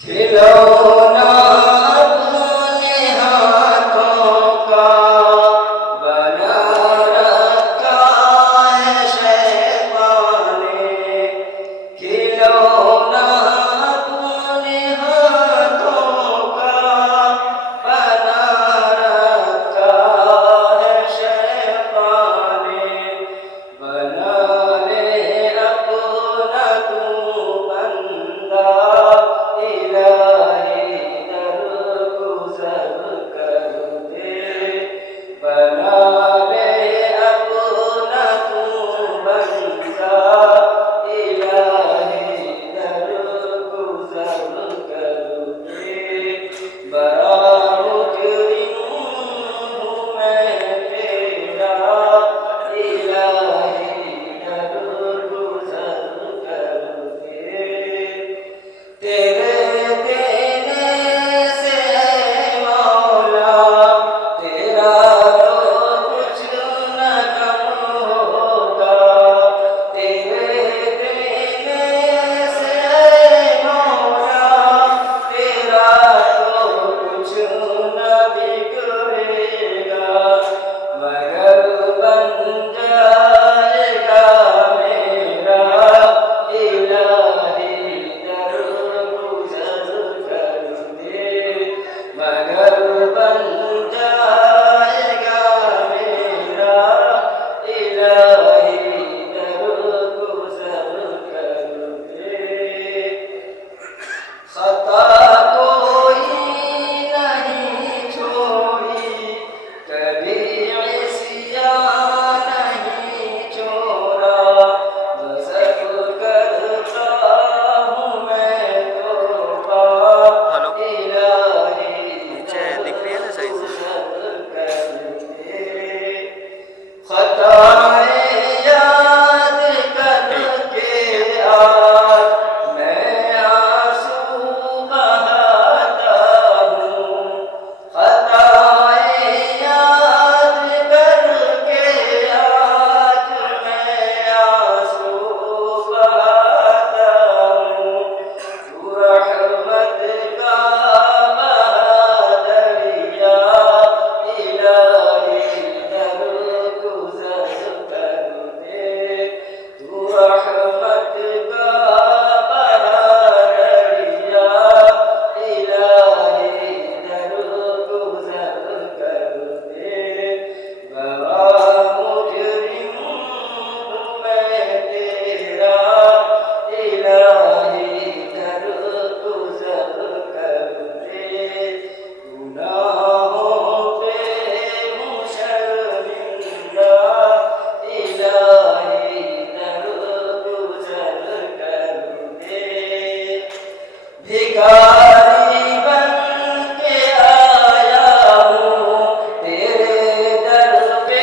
खिलौना अपने हाथों का बना रखा है शैतान ने। खिलौना अपने हाथों का बना रखा है शैतान ने। बना ले अपना तू बंदा, इलाही दरगुज़र कर दे। बना ले अपना तू बंदा, इलाही दरगुज़र कर दे। बड़ा मुजरिम हूँ मैं तेरा, इलाही दरगुज़र कर दे। तेरे देने से मौला तेरा तो कुछ न कम होगा। तेरे देने से मौला तेरा तो कुछ न बिगड़ेगा, मगर बन जाएगा मेरा, इलाही दरगुज़र कर दे। मगर बन जाएगा मेरा, इलाही दरगुज़र कर दे। खता कोई नहीं छोड़ी, कभी इस्यान नहीं छोड़ा। गज़ब करता हूँ मैं तौबा, हेलो, इलाही नीचे दिख रही है ना सही से? दरगुज़र कर दे। खताएं याद करके आज मैं आंसू बहाता हूँ। खताएं याद करके आज मैं आंसू बहाता हूँ। तू रहमत का बहादरिया, इलाही दरगुज़र कर दे। तू रहमत का बहादरिया, इलाही दरगुज़र कर दे। बड़ा मुजरिम हूँ मैं तेरा, इलाही दरगुज़र कर दे। गुनाहों पे हूँ शर्मिंदा, इलाही दरगुज़र कर दे। भिखारी बन के आया हूँ तेरे दर पे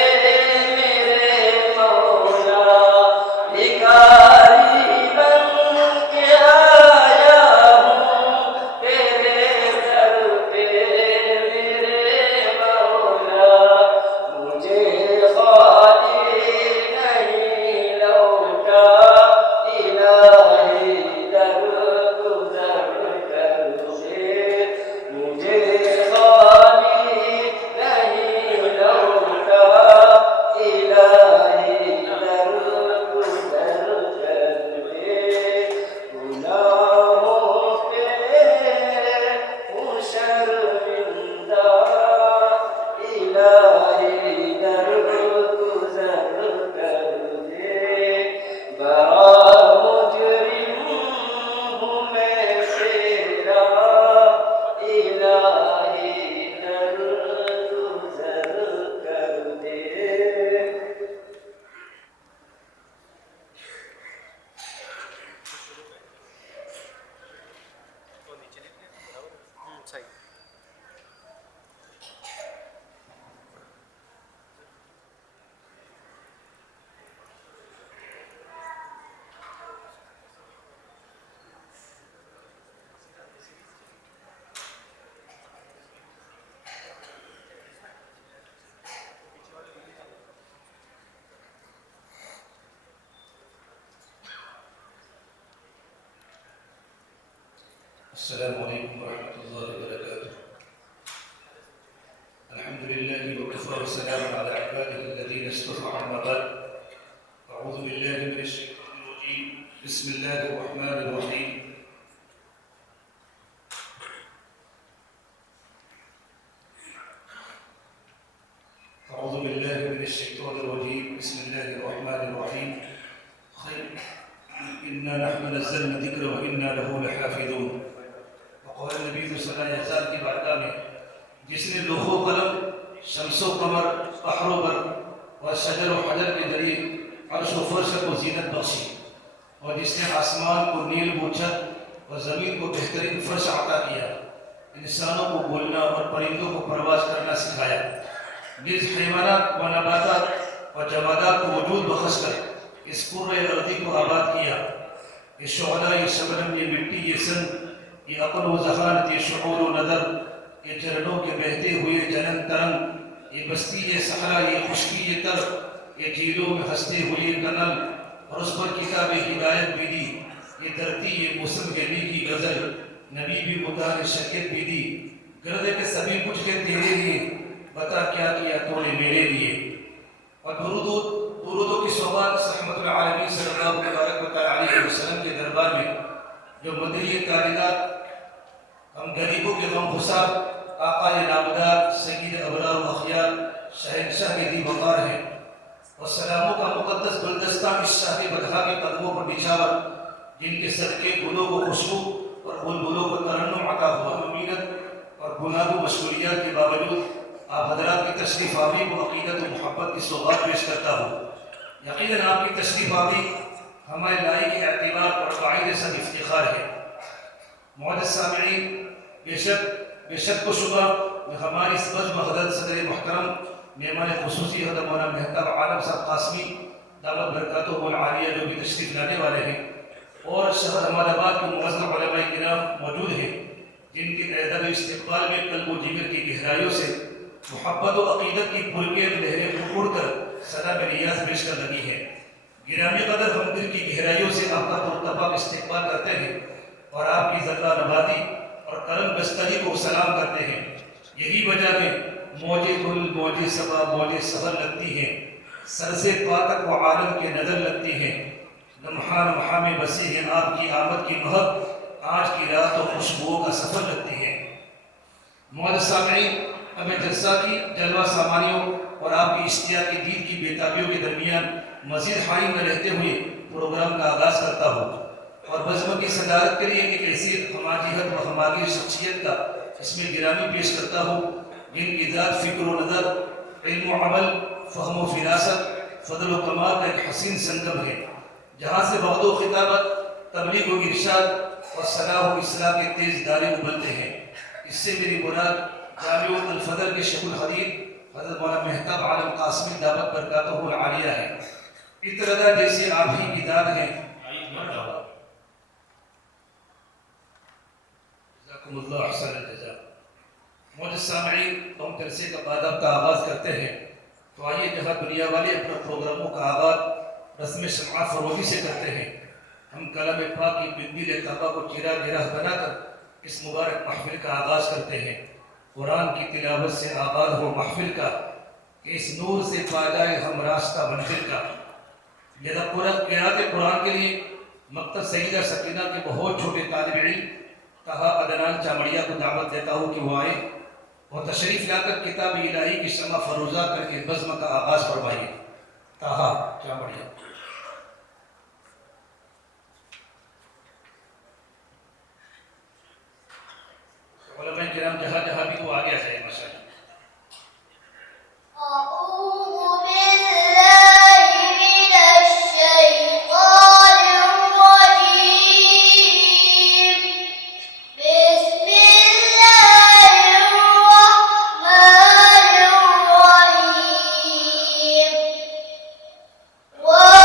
मेरे मौला। भिखारी बन के आया हूँ तेरे दर पे मेरे मौला। मुझे खाली नहीं लौटा, इलाही दरगुज़र कर السلام عليكم ورحمة الله وبركاته. الحمد لله وكفى وسلام على عباده الذين اصطفى أما بعد. أعوذ بالله من الشيطان الرجيم. بسم الله الرحمن الرحيم. أعوذ بالله من الشيطان الرجيم. بسم الله الرحمن الرحيم. خير إنا نحن نزلنا الذكر وإنا له لحافظون. وقال النبी सल्लल्लाहु अलैहि वसल्लम की बारगाह में जिसने लोहो कलम शम्सो कमर अहरो बर और शजर और हजर के जरिए अर्श व फर्श को जीनत बख्शी और जिसने आसमान को नील बोछत और ज़मीन को बेहतरीन फर्श अता किया, इंसानों को बोलना और परिंदों को परवाज करना सिखाया, निज हैवानात व नबातात और जमादात को वजूद बख्श कर इस कुर्रे अर्दी को आबाद किया। ये शोहला, ये शबनम, ये मिट्टी, ये सन, ये अक़ल व ज़हानत, ये शुऊर व नदर, ये झरनों के बहते हुए जनन तरंग, ये बस्ती, ये सहरा, ये खुशकी, ये तर, ये झीलों में हंसते हुए कनल और उस पर किताब हिदायत भी दी। ये धरती, ये मौसम गली की गज़ल, नबी भी मुतार शरीयत भी दी। गर्दे के सभी कुछ के तेरे लिए, बता क्या किया तूने मेरे लिए। और दुरूदों की सौगात रहमतुल आलमीन सल्लल्लाहु अलैहि वसल्लम के दरबार में जो मदनी तारीदात हम गरीबों के गमगुसार आक़ाए नामदार सय्यद अबरार व अख़यार शहंशाह के दी वक़ार हैं और सलामों का मुक़द्दस गुलदस्ता इस शाह बदहा के कदमों पर निछावर, जिनके सदक़े गुलों को खुशबू और बुलबुलों को तरन्नुम अता हुआ। अमीनत और गुनाह व मशगूलियात के बावजूद आप हज़रात की तशरीफ़ आवी को अक़ीदत व मोहब्बत की सौगात पेश करता हूँ। यक़ीनन आपकी तशरीफ़ आवी हमारे लायक एतबार और क़ाइद सब इफ्तिखार है। मुअज़्ज़ज़ सामिईन, बेशक को शुबा में हमारी इस बज़्म हज़रत सदर मुहतरम मेहमान ख़ुसूसी हज़रत मौलाना मेहताब आलम साहब क़ासमी दामत बरकातुहुल आलिया जो भी तशरीफ़ लाने वाले हैं और शहर अहमदाबाद के मुअज़्ज़ज़ उलमाए किराम मौजूद हैं, जिनके अदब इस्तक़बाल में क़ल्ब व जिगर की गहराइयों से मोहब्बत व अक़ीदत की पुरके लहरें उड़ कर सदा में रियाज़ पेश कर लगी है। गिरामी कदर हम दिल की गहराइयों से आपका पुरतबा इस्तक़बाल करते हैं और आपकी ज़ल्ला नवाज़ी और करम बस्तगी को सलाम करते हैं। यही वजह है मौजे गुल, मौजे सबा, मौजे सहर लगती हैं, सर से पातक व आलम के नज़र लगती हैं। लम्हा लम्हा में बसी है आपकी आमद की महक, आज की रात तो खुशबुओं का सफ़र लगती है। मुअज़्ज़ज़ सामिईन, हमें जलसा की जलवा सामानियों और आपकी इश्तियाक़ी दीद की बेताबियों के दरमियान मज़ीद हाई में रहते हुए प्रोग्राम का आगाज़ करता हूँ और बज़्म की सदारत के लिए एक ऐसी हमाजियत व हमारी शख्सियत का इसमें गिरामी पेश करता हूँ जिनकी ज़ात फ़िक्र व नज़र, इल्म व अमल, फ़हम व फ़िरासत, फ़ज़ल व कमाल का एक हसीन संगम है, जहाँ से वक़्त व खिताबत, तबलीग व इरशाद और सलाह व इस्लाह के तेज़ दारे उबलते हैं। इससे मेरी मुराद जामिउल अल-फ़ज़ल के शेखुल हदीस हज़रत मौलाना मेहताब आलम क़ासमी दामत बरकातुहुल आलिया है। इतरदा जैसे आप ही की दाद हैं। जज़ाकुमुल्लाह अहसनल जज़ा। मुअज़्ज़ज़ सामिईन, हम जलसे का आदाब का आगाज़ करते हैं, तो आइए जहाँ दुनिया वाले अपने प्रोग्रामों का आगाज़ रस्म शम्आ फ़रोज़ी से करते हैं, हम कलाम पाक की बिंदी तबा को चिरा गिरह बनाकर इस मुबारक महफ़िल का आगाज़ करते हैं। कुरान की तिलावत से आगाज़ हो महफ़िल का, इस नूर से पा जाए हम रास्ता मंजिल का। क़िराअत कुरान के लिए मकतब सईदा सकीना के बहुत छोटे तालिब इल्म ताहा अदनान चामड़िया को दावत देता हूँ कि वो आए और तशरीफ़ लाकर किताब इलाही की शमा फरोज़ा करके बज़्म का आगाज़ फरमाइए। ताहा चामड़िया। उलमाए किराम जहाँ जहाँ भी वो आगे आ जाए माशाअल्लाह। Whoa!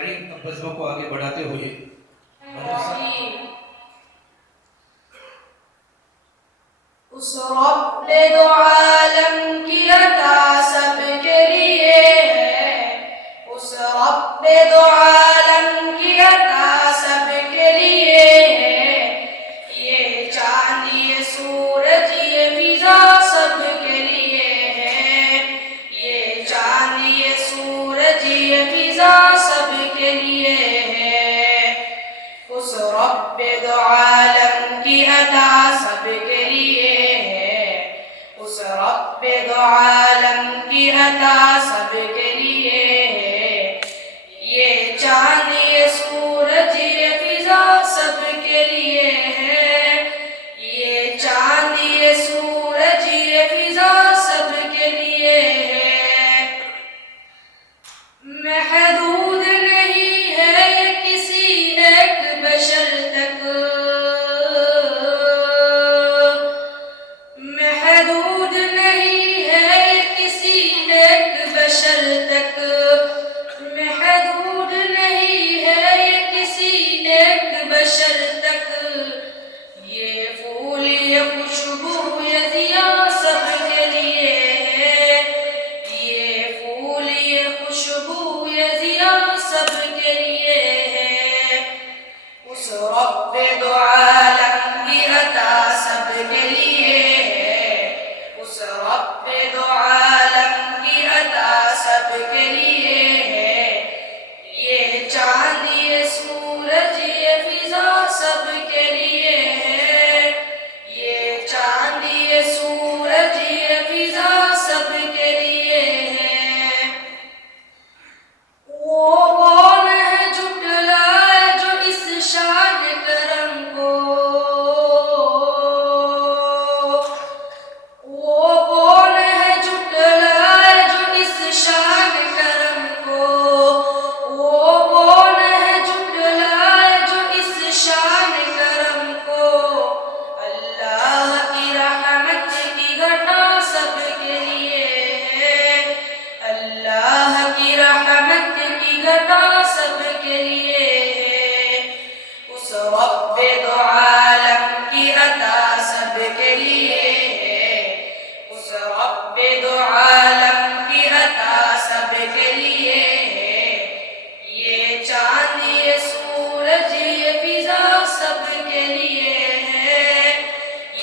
सामईन अब बज़्म को आगे बढ़ाते हुए उस रब्बे दो आलम की अता सबके लिए है, उस रब्बे दो आलम की अता सबके लिए है। ये चांद ये सूरज ये फिजा सबके लिए है, ये चांद ये सूरज ये फिजा सबके लिए है। उस रब्बे दो आलम की अता सबके लिए है, उस रब्बे दो आलम की अता सबके लिए है। ये चांद ये सूरज ये फिजा सबके लिए है, ये चांद ये सूरज ये फिजा सबके लिए है। महदूद नहीं है ये किसी एक बशर तक, महदूद नहीं है ये किसी एक बशर तक, महदूद नहीं है ये किसी एक बशर तक। ये फूल ये खुशबू ये दिया सबके लिए है, ये फूल ये खुशबू ये दिया सबके लिए है। उस रब्बे दो आलम की अता सबके लिए है, उस रब्बे दो आलम की अता सबके लिए है। ये चांद ये सूरज ये फिजा सबके लिए है, ये चांद ये सूरज ये फिजा सबके लिए है। वो कौन है झुटलाए जो इस शान करम को, वो कौन है झुटलाए जो इस शान करम को, वो कौन है झुटलाए जो इस शान करम को। अल्लाह की रहमत की घटा सबके लिए है, अल्लाह की रहमत की घटा सबके लिए है। उस रब्बे दो आलम की अता सबके लिए है, उस रब्बे दो आलम की अता सबके लिए है। ये चांद ये सूरज ये फिजा सबके लिए है,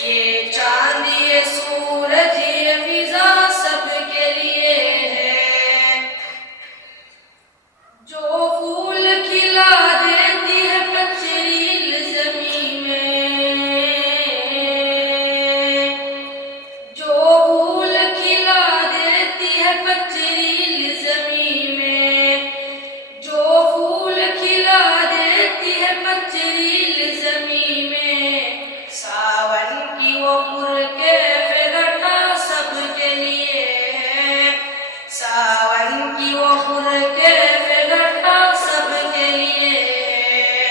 ये चांद ये सूरज ये फिजा सबके लिए है। जो फूल खिला देती है पथरील ज़मीं में, जो फूल खिला देती है पथरील ज़मीं में, जो फूल खिला देती है पथरील ज़मीं में। सावन की वो पुरकैफ़ घटा सबके लिए है, सावन की वो पुरकैफ़ घटा सबके लिए है।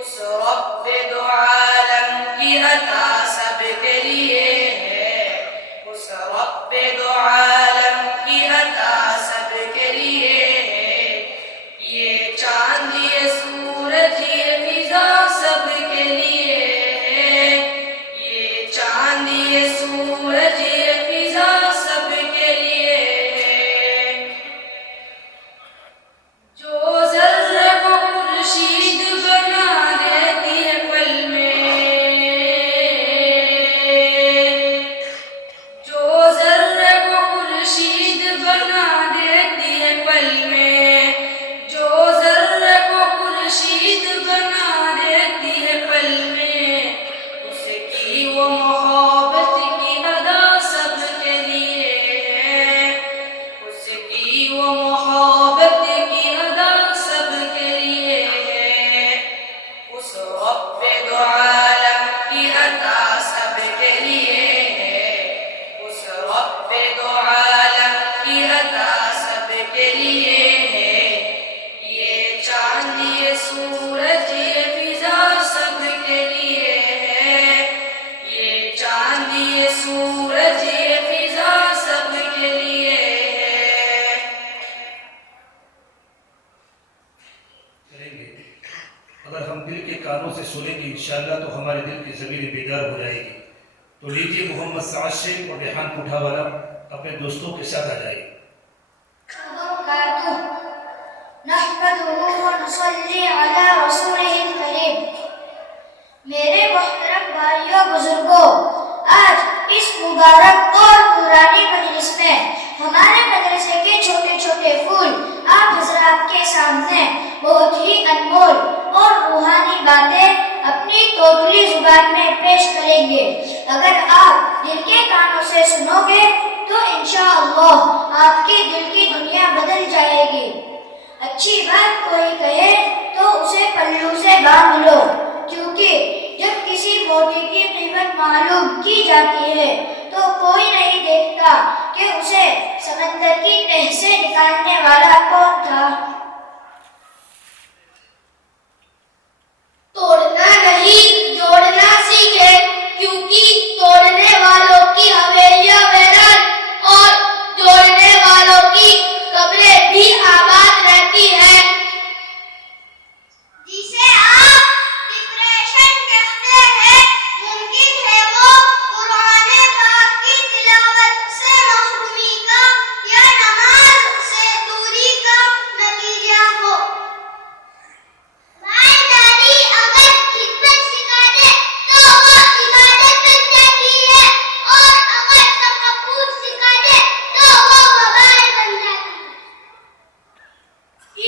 उस रब्बे दो आलम की अता सबके लिए है, उस रब्बे दो आलम की अता सबके लिए है। ये चांद ये सूरज ये फिजा सबके लिए है, ये चांद ये सूरज ये फिजा सबके लिए है। जो ज़र्रे को खुर्शीद बना देती है पल में, जो ज़र्रे को खुर्शीद बना देती है पल में, जो ज़र्रे को खुर्शीद बना देती है पल में। उसकी वो मोहब्बत की अदा सबके लिए है, उसकी वो मोहब्बत की अदा सबके लिए है। उस रब्बे दो आलम की अता सबके लिए है, उस रब्बे दो आलम की अता सबके लिए है। ये चांद ये सूरज ये फिजा सबके लिए है, ये चांद ये सूरज ये फिजा सबके लिए है। अगर हम दिल के कानों से सुनेंगे इंशाअल्लाह तो हमारे दिल की ज़मीरें बेदार हो जाएगी। तो लीजिए मोहम्मद साद शेख और रेहान कोठावाला अपने दोस्तों के साथ आ जाइए। मेरे मोहतरम भाइयों बुजुर्गों, आज इस मुबारक और पुरानी मजलिस में हमारे मदरसे के छोटे छोटे फूल आप हजरात के सामने बहुत ही अनमोल और रूहानी बातें अपनी तोतली जुबान में पेश करेंगे। अगर आप दिल के कानों से सुनोगे तो इंशाअल्लाह आपकी दिल की दुनिया बदल जाएगी। अच्छी बात कोई कहे तो उसे पल्लू से बांध लो, क्योंकि जब किसी मोती की कीमत मालूम की जाती है तो कोई नहीं देखता कि उसे समंदर की तह से निकालने वाला कौन था। तोड़ना नहीं जोड़ना सीखे, क्योंकि तोड़ने वालों की हवेलियां वीरान और जोड़ने वालों की कब्रें भी आबाद रहती है। जिसे आप डिप्रेशन कहते हैं, मुमकिन है वो कुरान पाक की तिलावत से महरूमी का या नमाज से दूरी का नतीजा हो। ईमानदारी अगर खिदमत सिखा दे तो वो इबादत बन जाती है, और अगर तकब्बुर सिखा दे तो वो वबाल बन जाती है।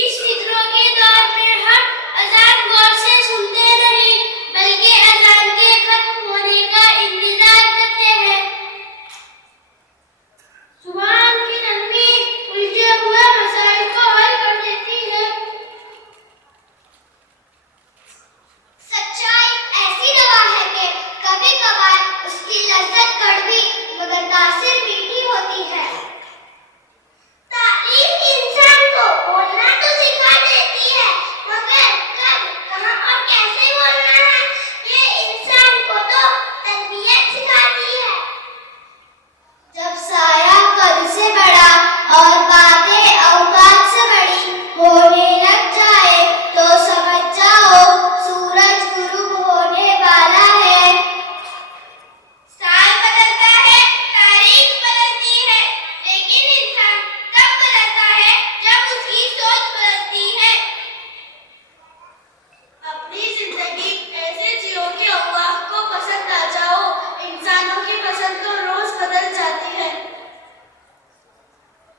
इस फिक्रों के दौर में हम अजान गौर से सुनते नहीं, बल्कि अजान के खत्म होने का इंतजार करते हैं। जुबान की नरमी उलझे हुए मसाइल को हल कर देती है। सच्चाई ऐसी दवा है कि कभी कभार उसकी लज्जत कड़वी मगर तासीर मीठी होती है। तालीम इंसान को बोलना तो सिखा देती है, मगर कब, कहाँ और कैसे बोलना है ये इंसान को तो तरबियत सिखाती है। जब साया कद से बड़ा और बातें औकात से बड़ी होने लग जाए तो समझ जाओ सूरज गुरूब होने वाला है। साल बदलता है, तारीख बदलती है, लेकिन इंसान तब बदलता है जब उसकी सोच बदलती है। अपनी जिंदगी ऐसे जियो कि अल्लाह को पसंद आ जाओ। इंसानों की पसंद तो रोज बदल जाती है।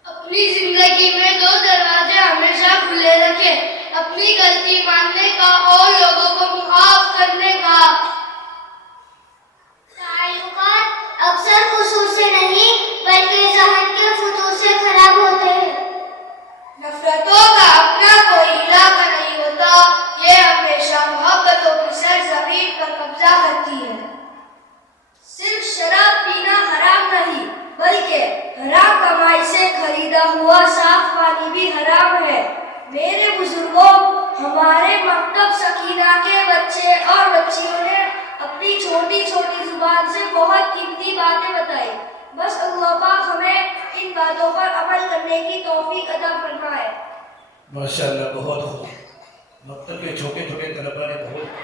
अपनी जिंदगी में दो दरवाजे हमेशा खुले रखें, अपनी गलती मानने का और लोगों को माफ करने का। ताल्लुकात अक्सर कुसूर से नहीं बल्कि ज़हन के फुतूर से खराब होते हैं। नफरतों का अपना कोई इलाका नहीं होता, ये हमेशा मोहब्बतों की सरजमीन पर कब्जा करती है। सिर्फ शराब पीना हराम नहीं, बल्कि हराम कमाई से खरीदा हुआ साफ पानी भी हराम है। मेरे बुजुर्गों, हमारे मकतब सकीना के बच्चे और बच्चियों ने अपनी छोटी छोटी जुबान से बहुत कीमती बातें बताई। बस अल्लाह पाक हमें इन बातों पर अमल करने की तौफीक अता फरमाए। माशाअल्लाह, बहुत खूब। मकतब के छोटे छोटे तलबा ने बहुत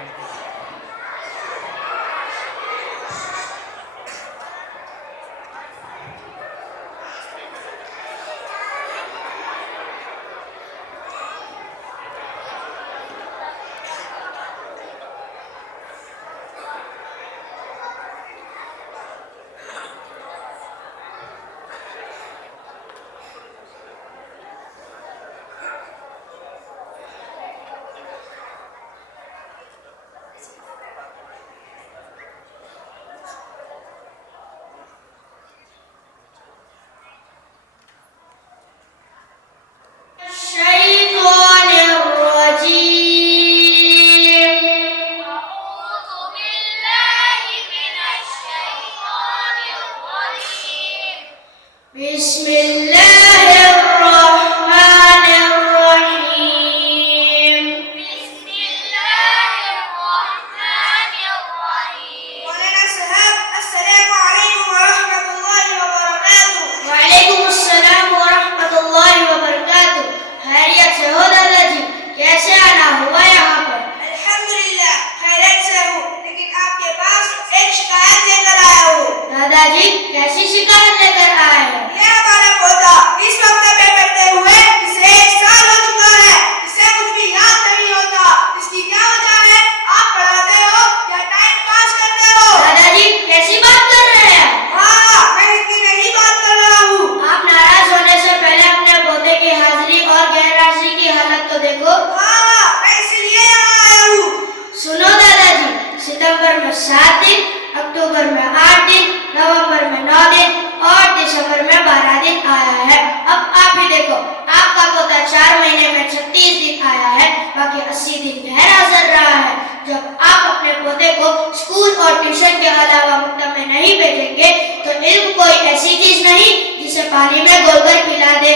7 दिन, अक्टूबर में 8 दिन, नवंबर में 9 दिन और दिसंबर में 12 दिन आया है। अब आप ही देखो, आपका तोता 4 महीने में 36 दिन आया है, बाकी 80 दिन गैर हाजिर रहा है। जब आप अपने पोते को स्कूल और ट्यूशन के अलावा मकतब में नहीं भेजेंगे तो इल्म कोई ऐसी चीज नहीं जिसे पानी में घोलकर खिला दे।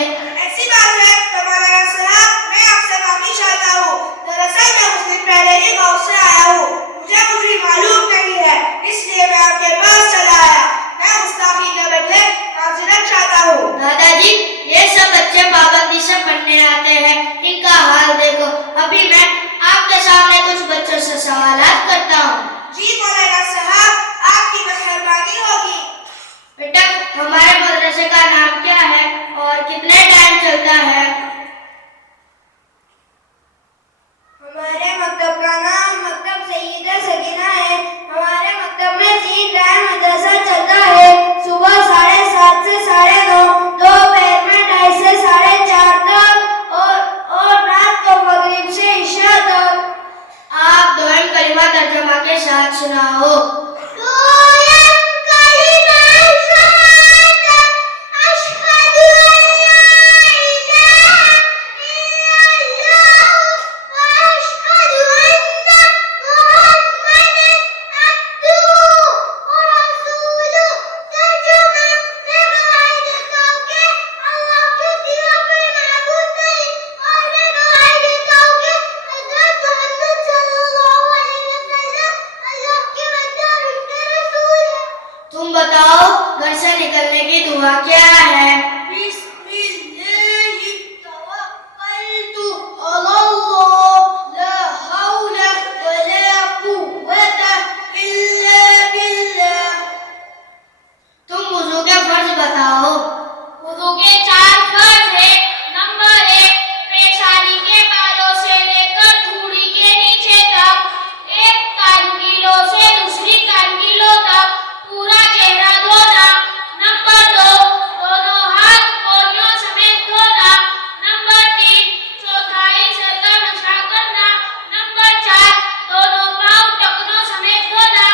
ऐसी बात है तो मौलाना साहब, मैं आपसे माफी चाहता हूँ। दरअसल मैं कुछ दिन पहले ही गाँव से आया हूँ, मुझे कुछ भी मालूम नहीं है, इसलिए मैं आपके पास चला आया। मैं गुस्ताखी के बदले माजरत चाहता हूँ। दादाजी, ये सब बच्चे पाबंदी से पढ़ने आते हैं, इनका हाल देखो। अभी मैं आपके सामने कुछ बच्चों से सवालात करता हूँ। जी मौलाना साहब, आपकी मेहरबानी होगी। बेटा, हमारे मदरसे का नाम क्या है और कितने टाइम चलता है? हमारे मकतब का नाम मकतब सईदा सकीना है। हमारे मकतब में 3 टाइम मदरसा चलता है, सुबह 7:30 से 9:30, दोपहर में 2:30 से 4:30 तक और रात को मगरिब से इशा तक। आप दोयम कलिमा तर्जुमा के साथ सुनाओ। तुम बताओ, घर से निकलने की दुआ क्या है? तुम वुज़ू के फर्ज बताओ। वुज़ू के 4 फर्ज है। नंबर 1, पेशानी के बालों से लेकर धूड़ी के नीचे तक, एक कानकीलो से दूसरी कानकीलो तक पूरा चेहरा धोना। नंबर 2, दोनों हाथ कोहनियों समेत धोना। नंबर 3, चौथाई सर का मशा करना। नंबर 4, दोनों पाँव टखनों समेत धोना।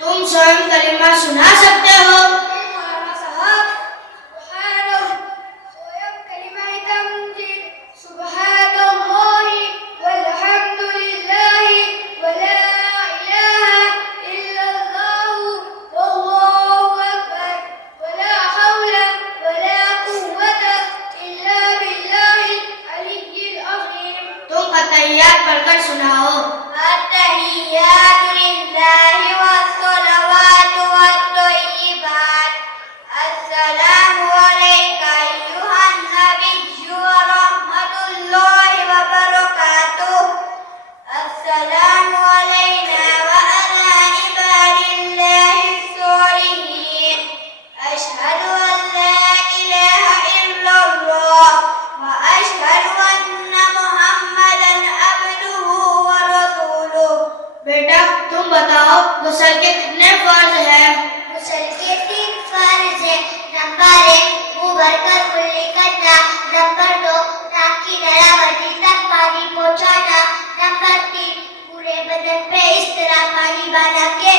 तुम स्वयं कलिमा सुना सकते हो? मौलाना साहब, सुब्हानल्लाहि वल्हम्दुलिल्लाहि वला इलाहा इल्लल्लाहु वल्लाहु अकबर वला हौला वला कुव्वता इल्ला बिल्लाहिल अलिय्यिल अज़ीम। तुम अतहियात पढ़कर सुनाओ। अत्तहियातु लिल्लाहि वस्सलावातु वत्तय्यिबात। अस्सलामु अलैका अय्युहन नबिय्यु व रहमतुल्लाहि व बरकातुहु। अस्सलामु अलैना व अला इबादिल्लाहिस सालिहीन। अशहदु अन ला इलाहा इल्लल्लाह व अशहदु अन्ना मुहम्मदन अब्दुहु व रसूलुहु। बेटा, तुम बताओ, गुस्ल के कितने फर्ज है? गुस्ल के 3 फर्ज है। नंबर 1, मुंह भरकर कुल्ली करना। नंबर 2, नाक की नड़ावटी तक पानी पहुंचाना। नंबर 3, पूरे बदन पे इस तरह पानी बना के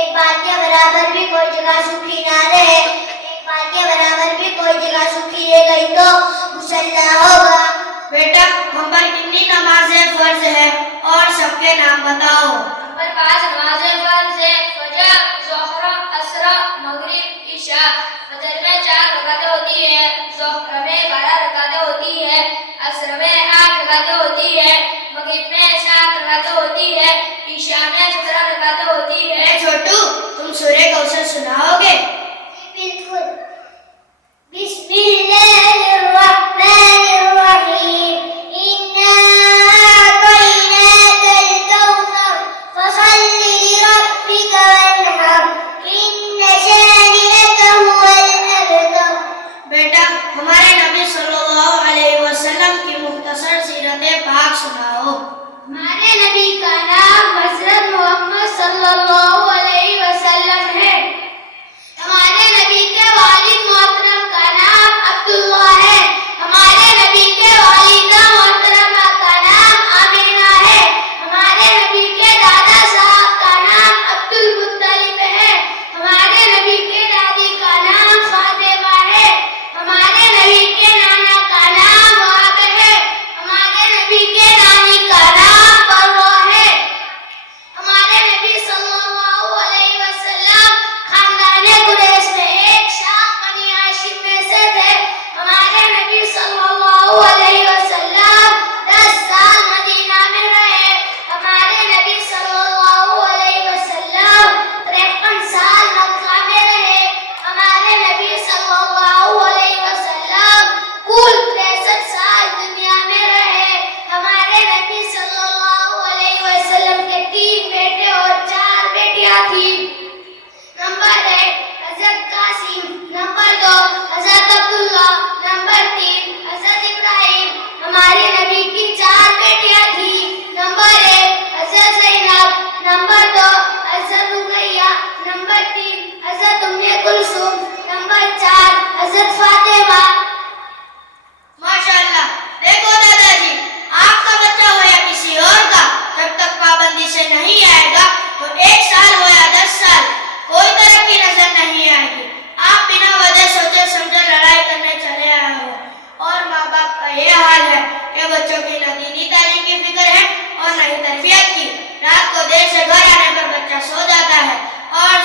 एक बार के बराबर भी कोई जगह सूखी ना रहे। एक बार के बराबर भी कोई जगह सूखी रह गई तो गुस्ल ना होगा। बेटा, हम पर कितनी नमाजें फर्ज है और सबके नाम बताओ। नंबर 5, नमाज़ें फर्ज है। फजर, ज़ोहर, असर, मगरिब, इशा। फजर में 4 रकातें होती है, ज़ोहर में 12 रकातें होती है, असर में 8 रकातें होती है, मगरिब में 7 रकातें होती है, इशा में 17 रकातें होती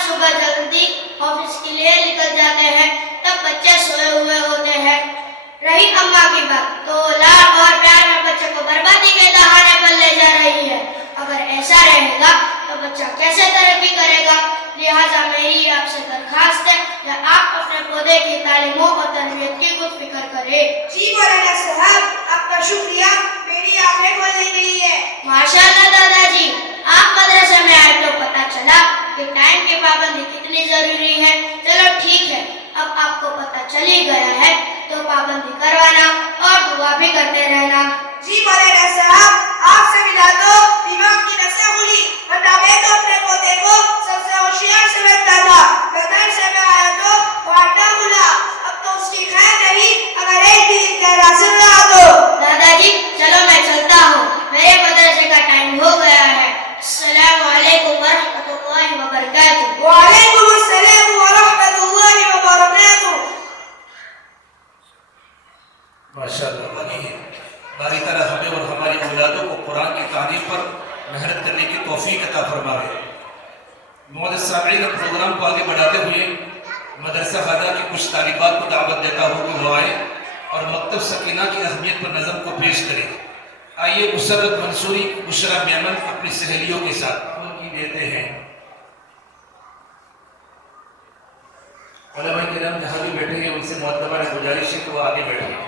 सुबह जल्दी ऑफिस के लिए निकल जाते हैं, तब बच्चे सोए हुए होते हैं। रही अम्मा की बात, तो लाड और प्यार में बच्चे को बर्बादी के दहाने पर ले जा रही है। अगर ऐसा रहेगा तो बच्चा कैसे तरक्की करेगा? लिहाजा मेरी आपसे दरखास्त है कि आप अपने पौधे की तालीमों और तरबियत की खुद फिक्र करें। जी मौलाना साहब, आपका शुक्रिया मेरी आंखें खोलने के लिए। माशाअल्लाह दादाजी, आप मदरसे में आए तो पता चला कि टाइम की पाबंदी कितनी जरूरी है। चलो ठीक है, अब आपको पता चल ही गया है तो पाबंदी करवाना और दुआ भी करते रहना। जी मौलाना साहब, आपसे मिला तो दिमाग की नसें खुली, वरना मैं तो अपने पोते को सबसे होशियार समझता था। मदरसे में आया तो वाटा खुला, अब तो उसकी खैर नहीं अगर एक भी कहना सुन रहा तो। दादाजी चलो मैं चलता हूँ, मेरे मदरसे का टाइम हो गया है। अस्सलामु अलैकुम वरहमतुल्लाहि वबरकातुहू। वालेकुम अस्सलाम वरहमतुल्लाहि वबरकातुहू। माशाअल्लाह, बारी तरह हमें और हमारी औलादों को कुरान की तालीम पर मेहनत करने की तौफीक अता फरमावे। मोहम्मद सामीन प्रोग्राम को आगे बढ़ाते हुए मदरसा खादा की कुछ तालिबात को दावत देता हूँ कि वो आए और मकतब सकीना की अहमियत पर नज़म को पेश करें। आइए मुसर्रत मंसूरी, बुशरा मेमन अपनी सहेलियों के साथ उनकी देते हैं। उलमा किराम जहाँ भी बैठे हैं उनसे मुअद्दबा गुजारिश है कि वो आगे बैठे।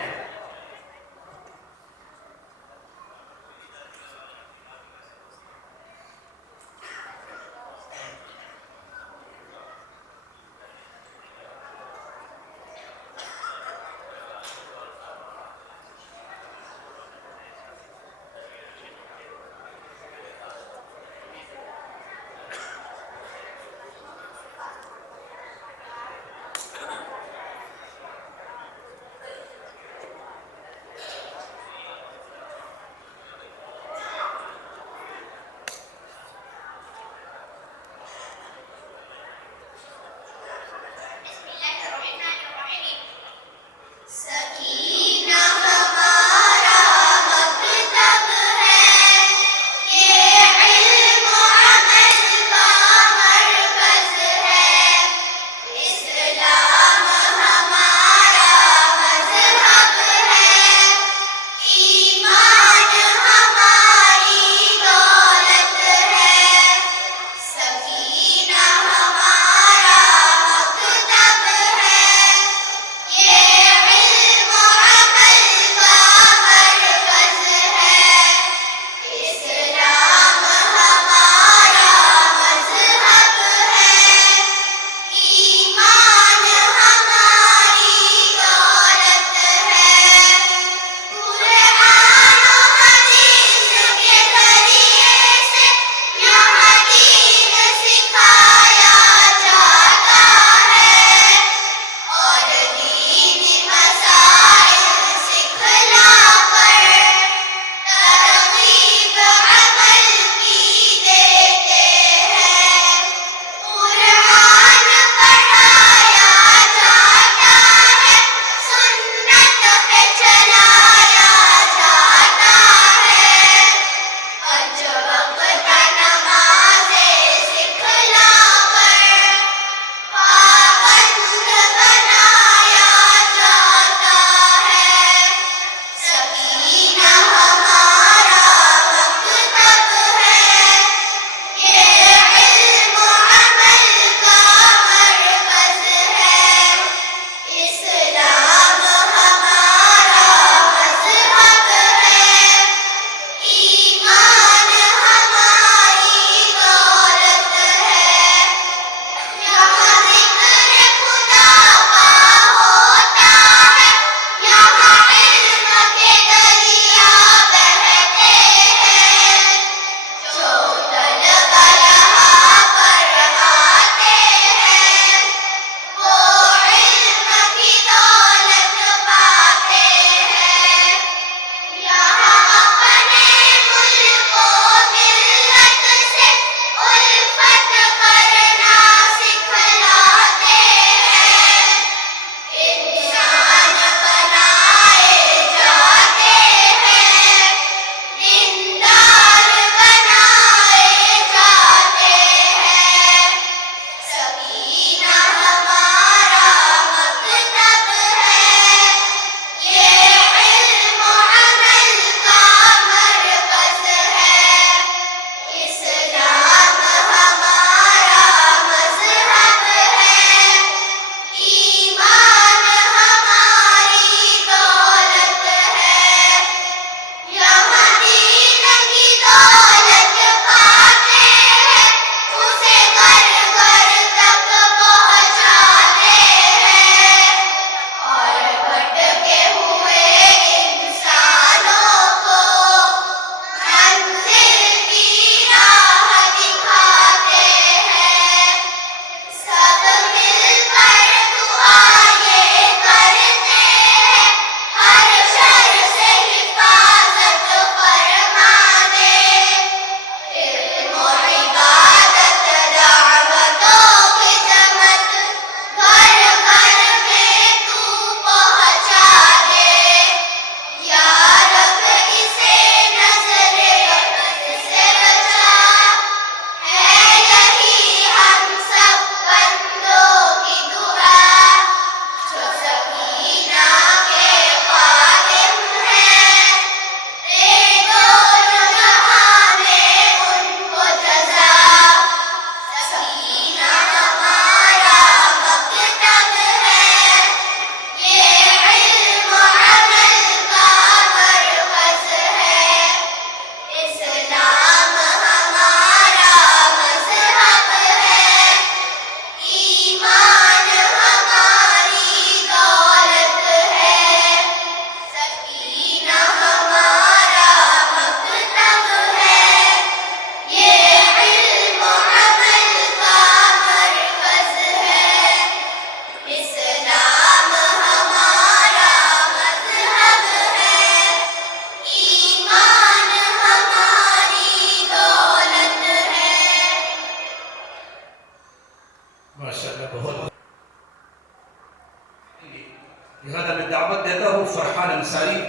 फरहान अंसारी,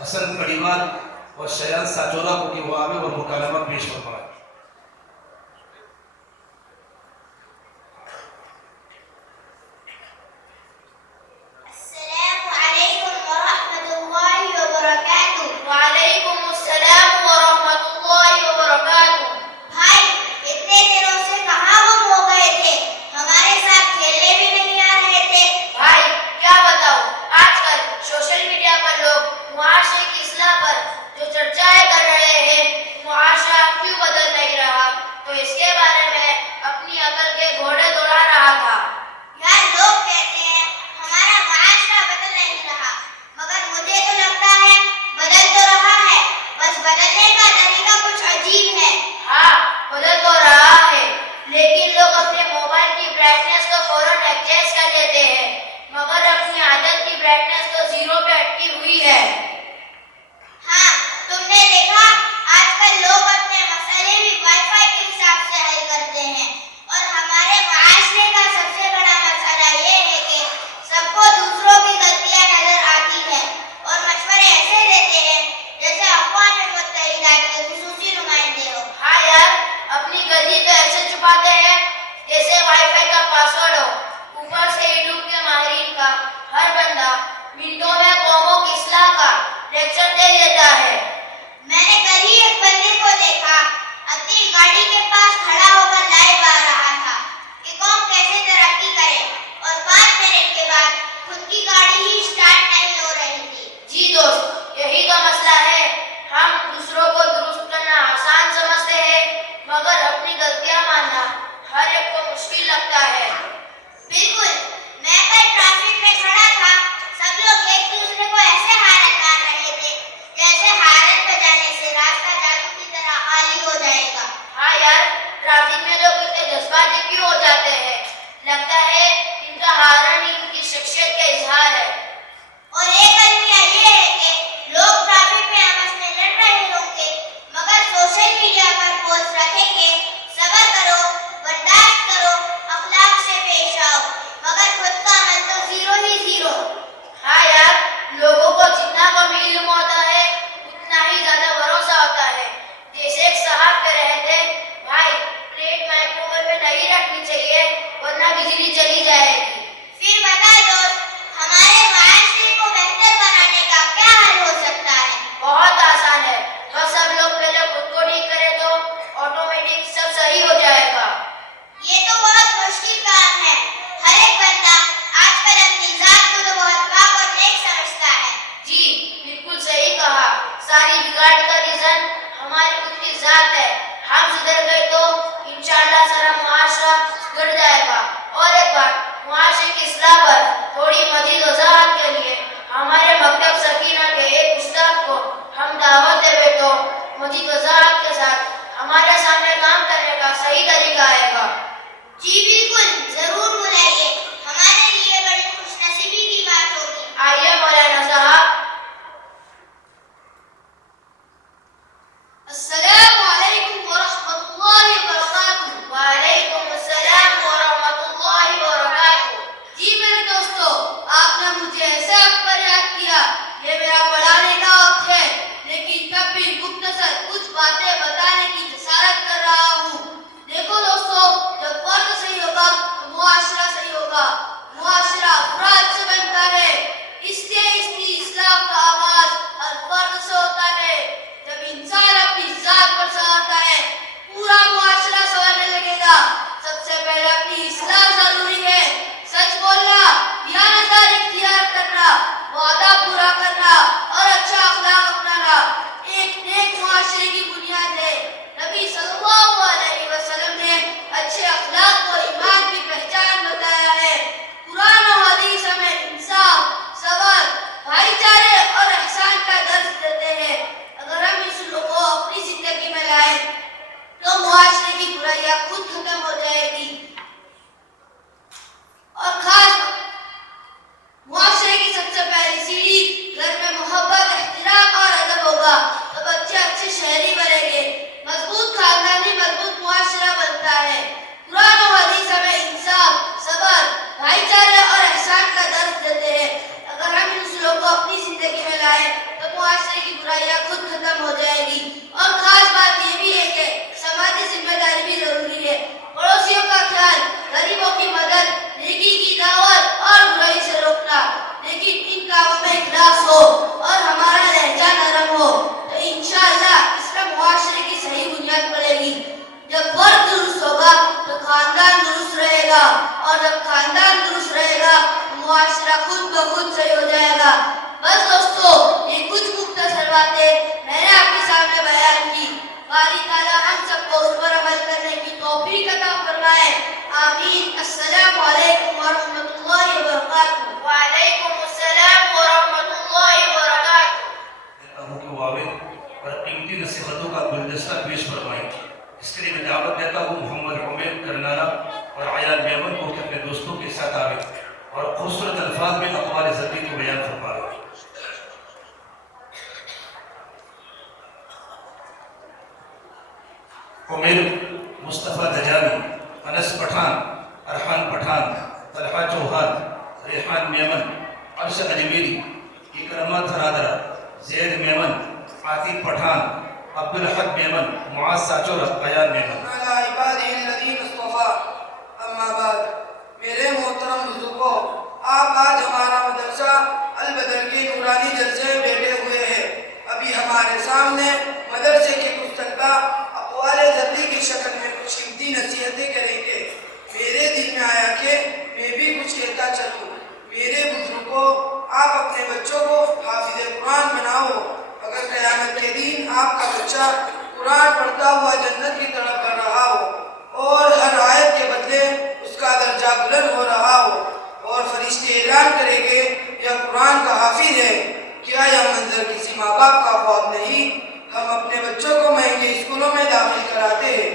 हसन कड़ीवाल और शयान साचोरा को कि वो आवे और मुकालमा पेश फरमाए। बातें बताने की जसारत कर रहा हूँ। देखो दोस्तों, जब फर्द सही होगा आमीन। अस्सलामु अलैकुम व रहमतुल्लाहि व बरकातुहू। व अलैकुम अस्सलाम व रहमतुल्लाहि व बरकातुहू। अबू के वालिद और कीमती नसीहतों का गुलदस्ता पेश फरमाएं। इसके लिए मैं दावत देता हूँ मोहम्मद उमैर करनाला और अयान मेमन को कि अपने दोस्तों के साथ आवे और खूबसूरत अल्फाज में अक़वाल ज़र्री को बयान फरमाए। उमैर मुस्तफ़ा दजानी, अनस पठान, अरहान पठान, तलहा चौहान, रेहान मेमन, अरशद अजमेरी, इकरमा धनादरा, जैद मेमन, आतिफ पठान, अब्दुल हक मेमन, मुआज़ साचोर, अयान मेमन। मेरे मोहतरम बुजुर्गों, आप आज हमारा मदरसा अल बदर के नूरानी जलसे में बैठे हुए हैं। अभी हमारे सामने मदरसे के कुछ तलबा अक़वाल ज़र्री की शक्ल में कुछ कीमती नसीहतें करेंगे। मेरे दिल में आया कि मैं भी कुछ कहता चलूँ। मेरे बुजुर्गों, आप अपने बच्चों को हाफिज़ कुरान बनाओ। अगर क़यामत के दिन आपका बच्चा कुरान पढ़ता हुआ जन्नत की तरफ बढ़ रहा हो और हर आयत के बदले उसका दर्जा बुलंद हो रहा हो और फरिश्ते ऐलान करेंगे यह कुरान का हाफिज है, क्या यह मंजर किसी माँ बाप का ख्वाब नहीं? हम अपने बच्चों को महंगे स्कूलों में दाखिल कराते हैं,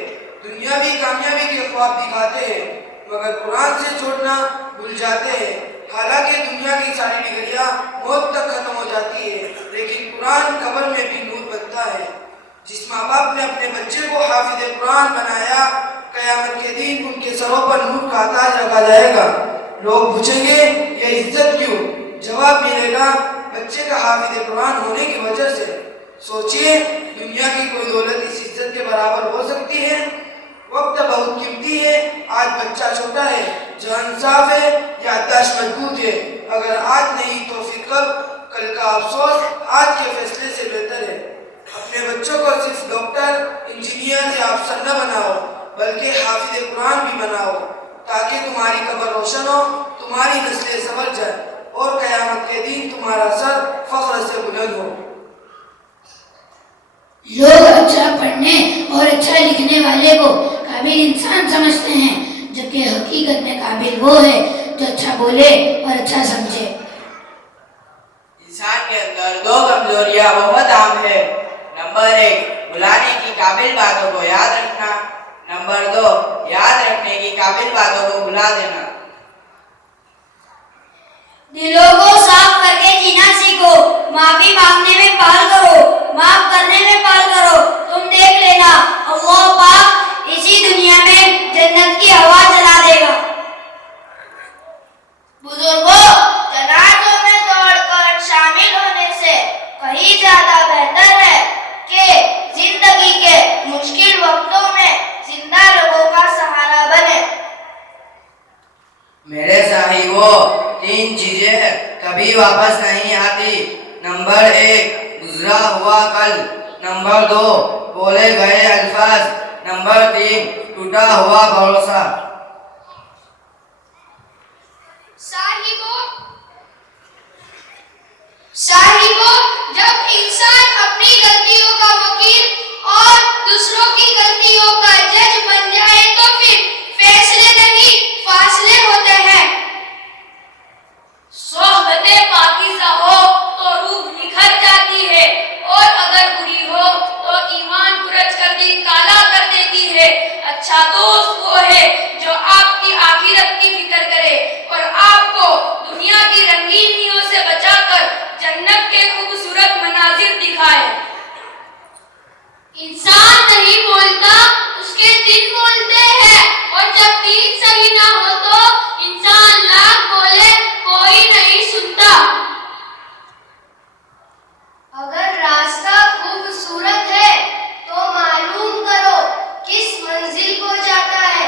दुनियावी कामयाबी के ख्वाब दिखाते हैं, मगर कुरान से छोड़ना भूल जाते हैं। हालांकि दुनिया की सारी डिग्रियाँ मौत तक खत्म हो जाती है, लेकिन कुरान कब्र में भी नूर बनता है। जिस माँ बाप ने अपने बच्चे को हाफिज कुरान बनाया, क़यामत के दिन उनके सरों पर नूर का ताज रखा जाएगा। लोग पूछेंगे यह इज्जत क्यों? जवाब मिलेगा बच्चे का हाफिज कुरान होने की वजह से। सोचिए, दुनिया की कोई दौलत इस इज्जत के बराबर हो सकती है? वक्त बहुत कीमती है। आज बच्चा छोटा है, जहन साफ है, याददाश्त मजबूत है। अगर आज नहीं तो फिर कल का अफसोस आज के फैसले से बेहतर है। अपने बच्चों को सिर्फ डॉक्टर, इंजीनियर या अफसर न बनाओ, बल्कि हाफिज कुरान भी बनाओ, ताकि तुम्हारी कब्र रोशन हो, तुम्हारी नस्लें संवर जाए और क़यामत के दिन तुम्हारा सर फख्र से बुलंद हो। लोग अच्छा पढ़ने और अच्छा लिखने वाले को काबिल इंसान समझते हैं, जबकि हकीकत में काबिल वो है जो अच्छा बोले और अच्छा समझे। इंसान के अंदर दो कमजोरियां बहुत आम है। नंबर 1, भुलाने की काबिल बातों को याद रखना। नंबर 2, याद रखने की काबिल बातों को भुला देना। दिलों को साफ करके जीना सीखो, माफी मांगने में पाल करो, माफ करने में पाल करो। तुम देख लेना, अल्लाह पाक इसी दुनिया में जन्नत की हवा चला देगा। बुजुर्गों, जनाज़ों में दौड़कर शामिल होने से कहीं ज्यादा बेहतर है कि जिंदगी के मुश्किल वक्तों में जिंदा लोगों का सहारा बने। मेरे साहिबों, 3 चीजें कभी वापस नहीं आती। नंबर 1, गुजरा हुआ कल। नंबर 2, बोले गए अल्फाज। नंबर 3, टूटा हुआ भरोसा। साहिबों, जब इंसान अपनी गलतियों का वकील और दूसरों की गलतियों का जज बन जाए तो फिर फैसले नहीं फासले होते हैं। सोहबते पाकीज़ा हो तो रूह निखर जाती है और अगर बुरी हो तो ईमान कुरच कर दिल काला कर देती है। अच्छा दोस्त वो है जो आपकी आखिरत की फिक्र करे और आपको दुनिया की रंगीनियों से बचाकर जन्नत के खूबसूरत मनाजिर दिखाए। इंसान नहीं बोलता, उसके दिल बोलते हैं, और जब दिल सही ना हो तो इंसान लाख बोले कोई नहीं सुनता। अगर रास्ता खूबसूरत है तो मालूम करो किस मंजिल को जाता है।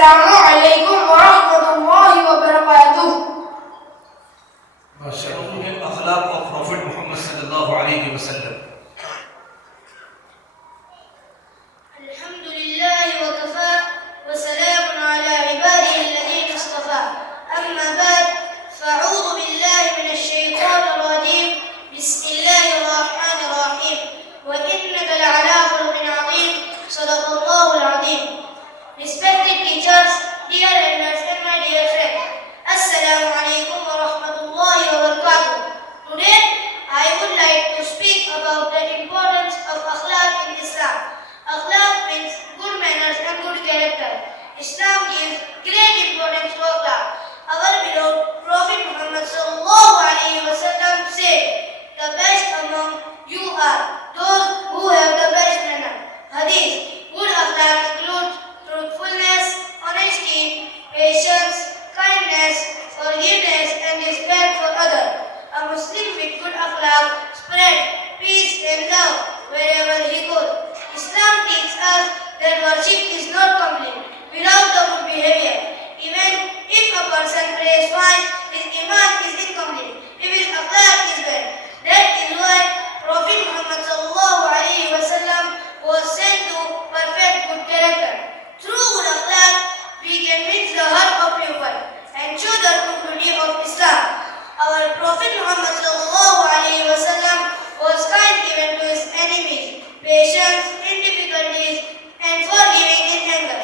अस्सलामु अलैकुम व रहमतुल्लाहि व बरकातुहू। अखलाक ऑफ प्रॉफिट मोहम्मद सल्लल्लाहु अलैहि वसल्लम। अल्हम्दुलिल्लाहि व कफा व सलामुन अला इबादिहि अल्लज़ीना इस्तफ़ा। अम्मा बाद फ़अऊज़ु बिल्लाहि मिनश शैतानिर रजीम। बिस्मिल्लाहिर रहमानिर रहीम। व इन्नका लअला खुलुक़िन अज़ीम। सदक़ल्लाहुल अज़ीम। Respected teachers, dear elders and my dear friends, Assalamu alaikum wa rahmatullahi wa barakatuh. Today, I would like to speak about the importance of akhlaq in Islam. Akhlaq means good manners and good character. Islam gives great importance to akhlaq. Our beloved Prophet Muhammad sallallahu alaihi wasallam said, "The best among you are those who have the best manner." Hadith. Good akhlaq includes truthfulness, honesty, patience, kindness, forgiveness, and respect for others. A Muslim with good akhlaq spread peace and love wherever he goes. Islam teaches us that worship is not complete without the good behavior. Even if a person prays twice, his iman is incomplete if his akhlaq is bad. That is why Prophet Muhammad sallallahu alaihi wasallam was sent to perfect good character. Through good akhlaq, we can reach the heart of people and show the true beauty of Islam. Our Prophet Muhammad sallallahu alaihi wasallam was kind even to his enemies, patient in difficulties, and forgiving in anger.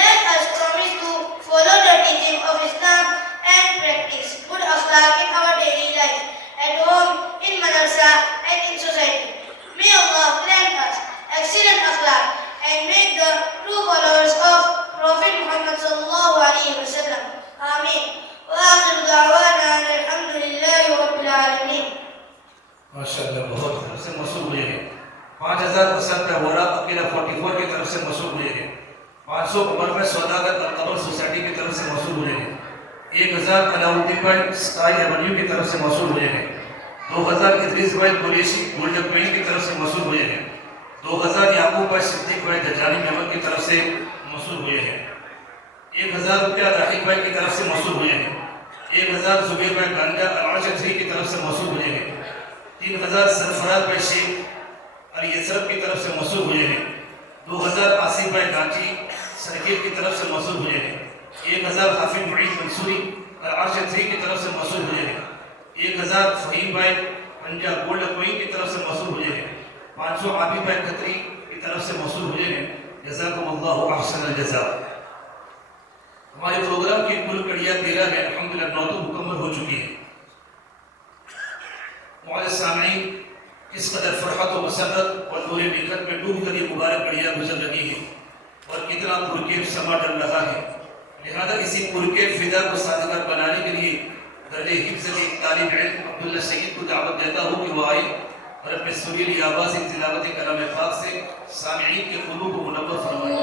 Let us promise to follow the teaching of Islam and practice good akhlaq in our daily life, at home, in madrasa, and in society. May Allah grant us excellent akhlaq and make the true followers of Prophet Muhammad sallallahu alaihi wasallam. Ameen. Wa akhiru da'wana alhamdulillahi rabbil alamin. माशाअल्लाह बहुत से मशहूर हुए हैं। 5000% का वोरा अकेला 44 की तरफ से मशहूर हुए हैं। 500 उम्र में सौदागर अलकबर सोसाइटी की तरफ से मशहूर हुए हैं। 1000 अलाउद्दीन भाई स्काई एवेन्यू की तरफ से मशहूर हुए हैं। 2000 इदरीस भाई कुरैशी गोल्डन क्वीन की तरफ से मशहूर हुए हैं। 2000 याकूब भाई सिद्दीक भाई दजानी मेमन की तरफ से मशहूर हुए हैं। 1000 रुपया राहिब भाई की तरफ से मशहूर हुए हैं। 1000 जुबैर भाई गांजा अल-आशरी की तरफ से मशहूर हुए हैं। 3000 सरफराज भाई शेख अली यसरफ की तरफ से मशहूर हुए हैं। 2000 आसिफ भाई गांची सर्किल की तरफ से मशहूर हुए हैं। 1000 हाफिज मुईज़ मंसूरी अल-आशरी की तरफ से मशहूर हुए हैं। 1000 फहीम भाई पंजाब गोल्ड क्वीन की तरफ से मशहूर हुए हैं। 500 आबिद भाई खत्री की तरफ से मशहूर हुए हैं। जज़ाकुमुल्लाहु अहसनल जज़ा। हमारे प्रोग्राम की कुल कड़ियाँ 13 है, अल्हम्दुलिल्लाह 9 तो मुकम्मल हो चुकी है। मुअज़्ज़िज़ सामईन, किस कदर फरहत व मसरत और नूर निखत में डूब कर ये मुबारक कड़ियाँ गुजर रही हैं और कितना पुरकेफ समा डल रहा है। लिहाजा इसी पुरकेफ फिदा को सादगर बनाने के लिए दर्जे हिफ्ज़ के तालिब इल्म अब्दुल्ला सईद को दावत देता हूँ कि वो आए और अपने सुरीली आवाज़ से तिलावत कलाम पाक से सामईन के क़ुलूब को मुनव्वर फरमाएं।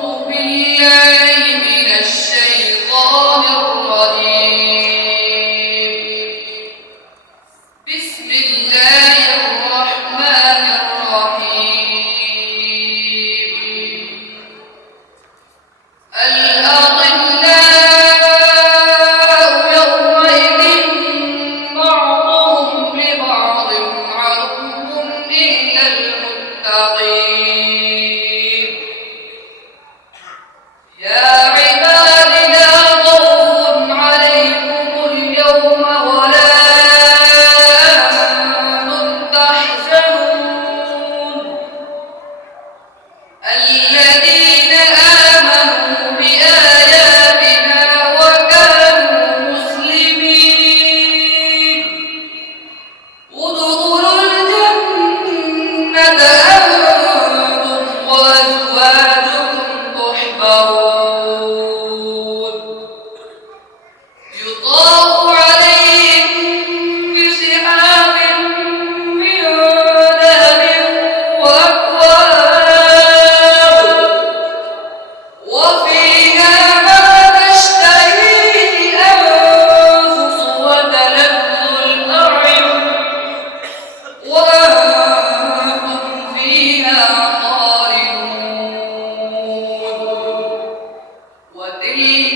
وتلك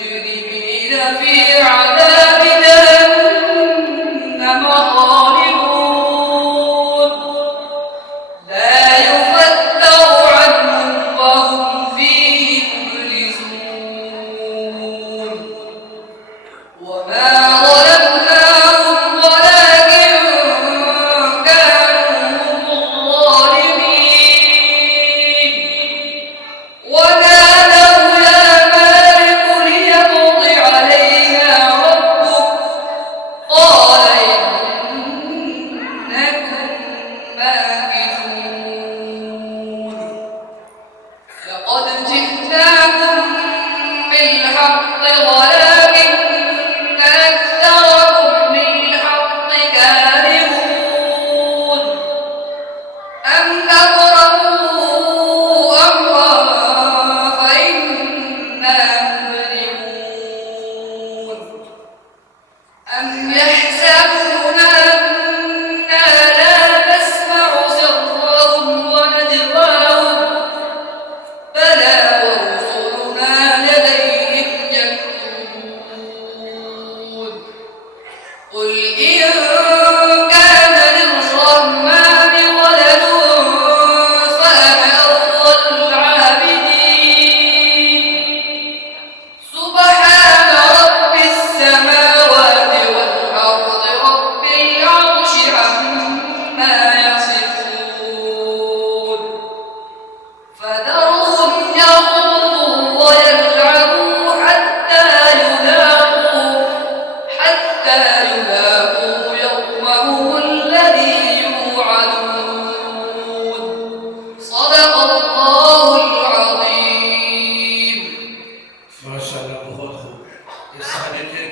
المجرمين في عذاب جهنم خالدون لا يفتر عنهم وهم فيه مبلسون وما ظلمناهم ولكن كانوا هم الظالمين ونادوا يا مالك ليقض علينا ربك قال إنكم ماكثون لقد جئناكم بالحق ولكن